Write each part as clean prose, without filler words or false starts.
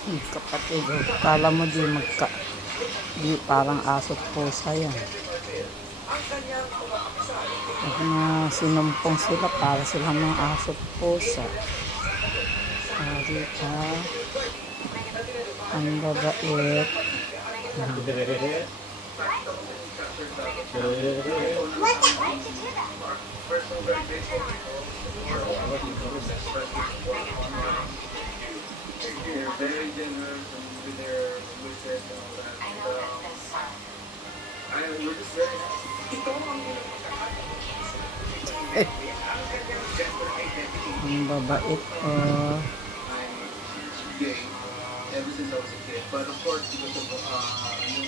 Kapatid, oh. Kala mo di parang aso't pusa yan. Pag na sinumpong sila, para sila mga aso't pusa. Sorry ka. Ang babait. They're very generous with their wishes and all that. We're just very happy. Ang babait, oh. I'm gay ever since I was a kid. But of course, because of yung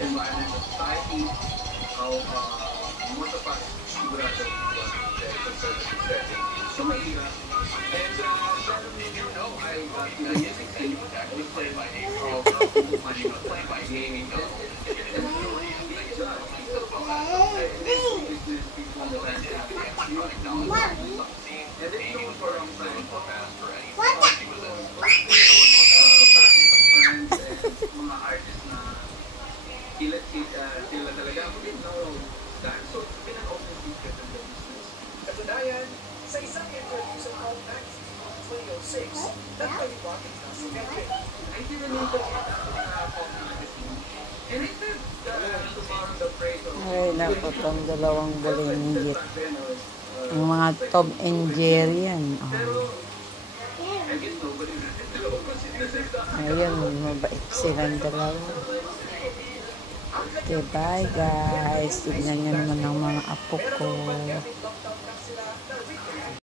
environment of society, how most of us sigurado very conservative setting. So mahirap. And you know, I got the music scene. I was playing by playing by gaming. Sila talaga ako din, no? So, pinag-open secret ng business. Katunayan, sa isang interview sa Compact 2006, nagpaliwanag na si Kevin. Ay, tinanong kita sa Compact magazine. And I said, tomorrow the praise of... Ay, naku, itong dalawang bulinggit. Yung mga Tom and Jerry yan. Oh. Ayun, mabait silang dalawa. Okay, bye guys. Tignan nyo naman ang mga apo ko.